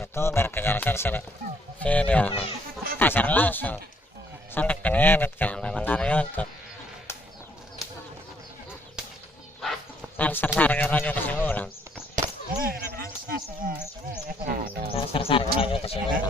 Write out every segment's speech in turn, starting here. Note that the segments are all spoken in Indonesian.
Itu berkejar-kejar video pasar langsung sampai ke edit kan memang dari YouTube sarga lagi ke simulan sarga lagi ke simulan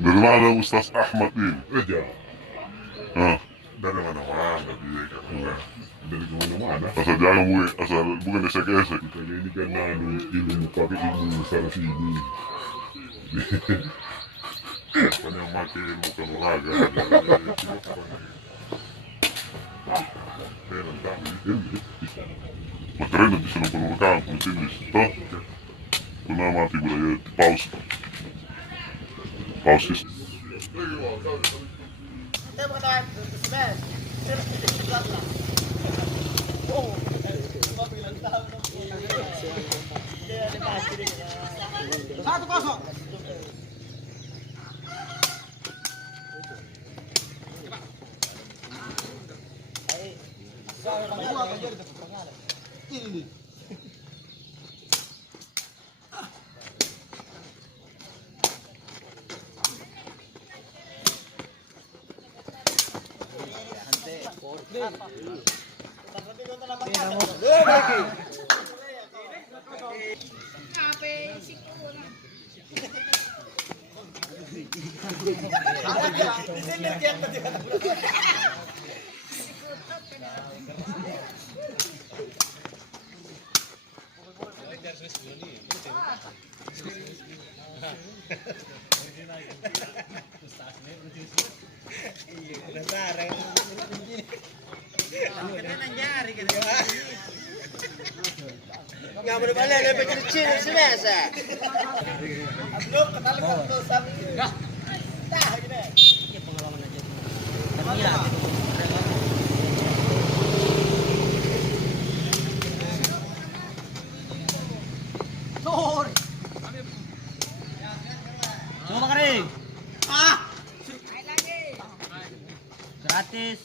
Dari mana Ustaz Ahmad ini? Raja. Dari mana-mana dia kan. Dari kemana-mana. Asal jangan asal bukan esek-esek. Kita ini kan ilmu pakai ilmu sana sini. Bukan yang pakai ilmu kanuraga. Materialnya bisa memperlukan kulitis. Toh, pernah mati budaya paus. Pausis. Satu kosong. Ini. Nggak boleh balik lebih kecil Smesh. Belum kenal kartu sapi. Dah. Dah gini. Iya pengalaman aja. Tapi ya gratis.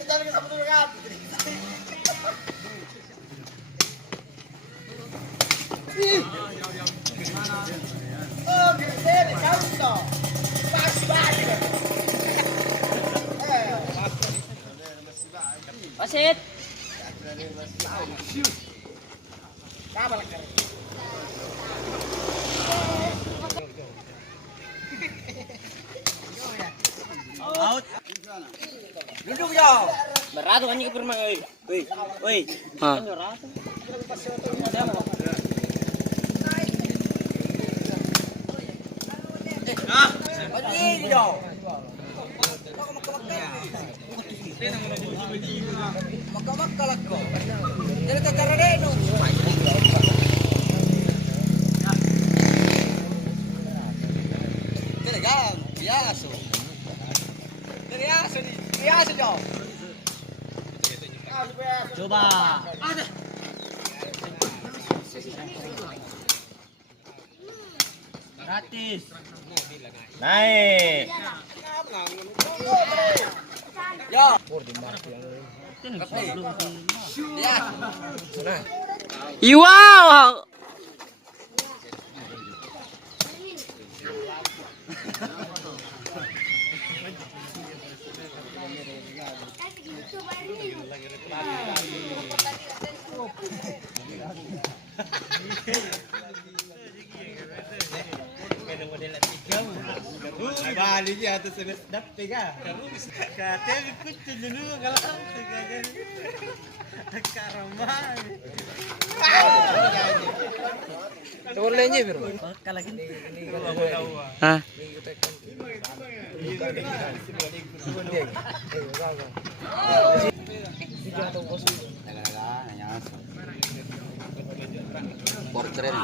Kita lagi sama dulu kan. Oh, gede, Salto. Pas banget. Wasit. Kabar kan. Out. Duduk jauh. Berat kan ke permai, oi. Oi. Oi. Ha. Berat. Bagi jauh. Makan aku. Jadi ke Karadeno. Jadi kan biasa. Biasa jauh. Coba. Gratis. Naik. Ya. Ya. Wow. Bali dia atas sedap tiga. Kata ikut dulu kalau tiga karamah. Tur lenje biro. Kalagin. Hah? Portret.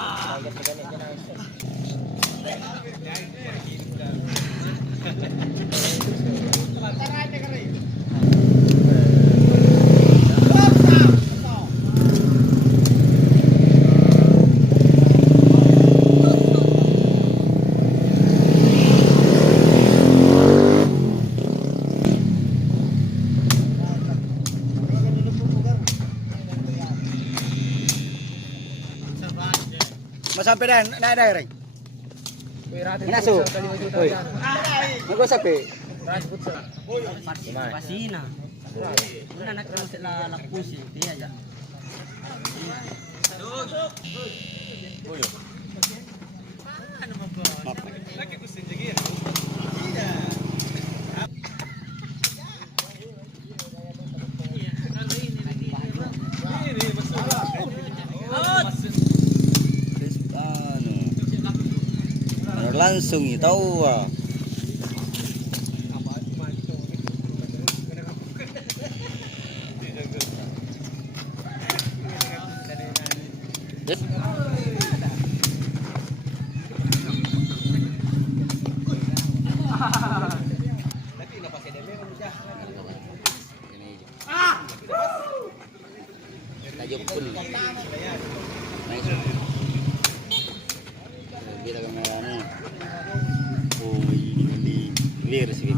Sampai dah naik dah ring. Masuk. Oi. Nago sampai. Pasina. Una nak sila lakusi dia aja. Lagi kusin lagi. Langsung tahu. Tajuk pun. Bila kameranya. Oh, ini clear sih.